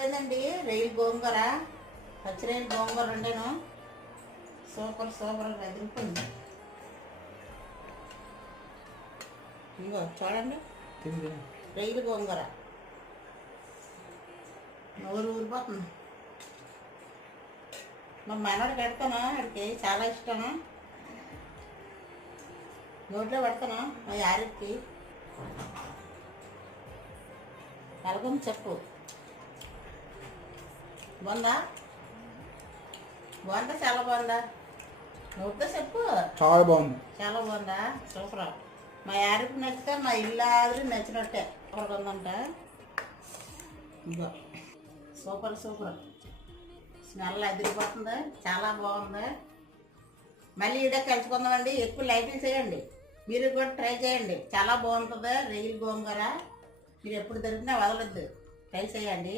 అదిరిపోయిందండి. రొయ్యలు గోంగూర, పచ్చి రొయ్యలు గోంగూర వండాను. సూపర్ సూపర్గా అదిరిపోయింది. ఇంకో చూడండి, రొయ్యలు గోంగూర నోరు ఊరిపోతుంది. మా మనోడు పెడతాను, వాడికి చాలా ఇష్టం. నోట్లో పెడతాను మా యారికి. ఎలాగొంది చెప్పు. బాగుందా? బాగుందా? చాలా బాగుందా? నోట్లో చెప్పు. చాలా బాగుంది. చాలా బాగుందా? సూపర్. మా యారికి నచ్చితే మా ఇల్లు ఆదిరి నచ్చినట్టే. సూపర్గా ఉందంట. ఇదో సూపర్ సూపర్. స్మెల్ అదిరిపోతుంది, చాలా బాగుంది. మళ్ళీ ఇదే కలుసుకుందామండి. ఎక్కువ లైటింగ్ చేయండి, మీరు కూడా ట్రై చేయండి. చాలా బాగుంటుంది రొయ్యలు గోంగూర. మీరు ఎప్పుడు దొరికినా వదలొద్దు, ట్రై చేయండి.